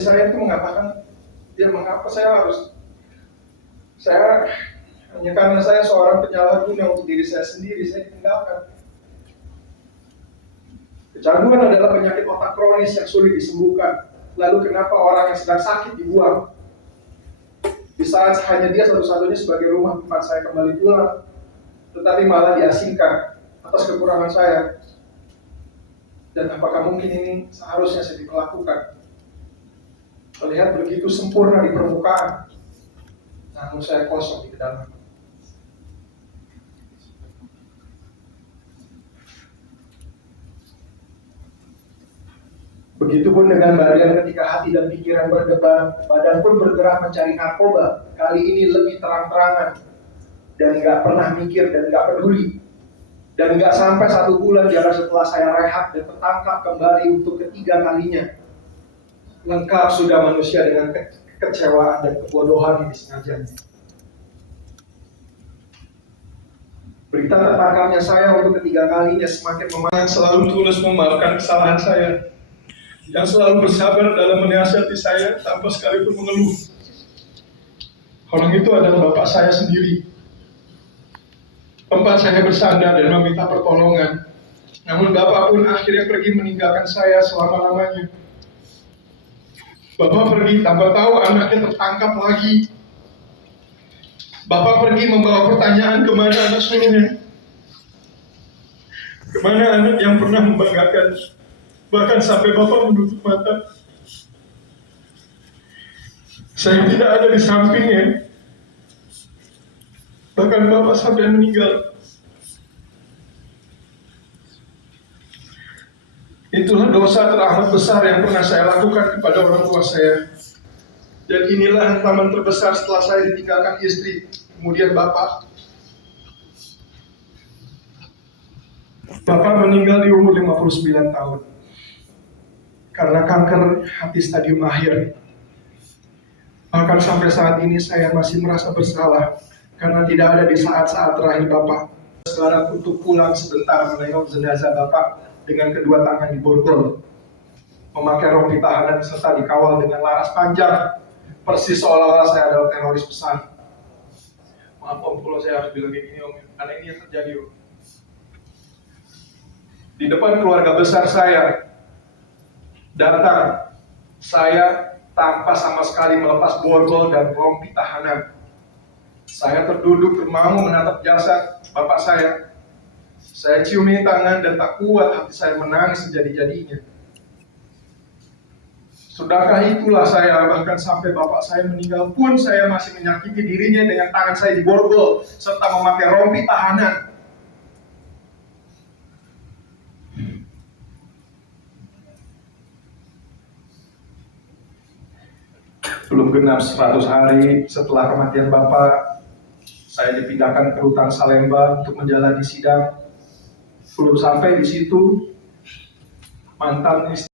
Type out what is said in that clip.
Saya itu mengatakan, dia mengapa saya hanya karena saya seorang penyalahguna untuk diri saya sendiri, saya ditinggalkan. Kecanduan adalah penyakit otak kronis yang sulit disembuhkan. Lalu kenapa orang yang sedang sakit dibuang? Di saat hanya dia satu-satunya sebagai rumah tempat saya kembali pulang, tetapi malah diasingkan atas kekurangan saya. Dan apakah mungkin ini seharusnya saya diperlakukan? Melihat begitu sempurna di permukaan, namun saya kosong di kedalaman. Begitupun dengan badan, ketika hati dan pikiran berdebar, badan pun bergerak mencari narkoba. Kali ini lebih terang-terangan, dan nggak pernah mikir dan nggak peduli. Dan nggak sampai 1 bulan jalan setelah saya rehat dan tertangkap kembali untuk ketiga kalinya. Lengkap sudah manusia dengan kekecewaan dan kebodohan yang disengajanya. Berita tertangkapnya saya untuk ketiga kalinya semakin memanas, selalu tulus memaafkan kesalahan saya, yang selalu bersabar dalam menasihati saya tanpa sekalipun mengeluh. Orang itu adalah bapak saya sendiri, tempat saya bersandar dan meminta pertolongan. Namun bapak pun akhirnya pergi meninggalkan saya selama-lamanya. Bapak pergi tanpa tahu anaknya tertangkap lagi. Bapak pergi membawa pertanyaan, kemana anak sulungnya? Kemana anak yang pernah membanggakan? Bahkan sampai bapak menutup mata. Saya tidak ada di sampingnya. Bahkan bapak sampai meninggal. Itulah dosa teramat besar yang pernah saya lakukan kepada orang tua saya. Dan inilah hantaman terbesar setelah saya ditinggalkan istri, kemudian bapak. Bapak meninggal di umur 59 tahun. Karena kanker hati stadium akhir. Bahkan sampai saat ini saya masih merasa bersalah, karena tidak ada di saat-saat terakhir bapak. Sekarang untuk pulang sebentar menengok jenazah bapak, dengan kedua tangan diborgol, memakai rompi tahanan serta dikawal dengan laras panjang, persis seolah-olah saya adalah teroris besar. Maaf om, kalau saya harus bilang kayak gini om, karena ini yang terjadi om. Di depan keluarga besar saya, datang saya tanpa sama sekali melepas borgol dan rompi tahanan. Saya terduduk termangu menatap jasad bapak saya. Saya ciumi tangan dan tak kuat hati saya menangis sejadi-jadinya. Sudahkah itulah saya, bahkan sampai bapak saya meninggal pun saya masih menyakiti dirinya dengan tangan saya diborgol serta memakai rompi tahanan. Belum genap 100 hari setelah kematian bapak, saya dipindahkan ke rutan Salemba untuk menjalani sidang. Belum sampai di situ, mantan istri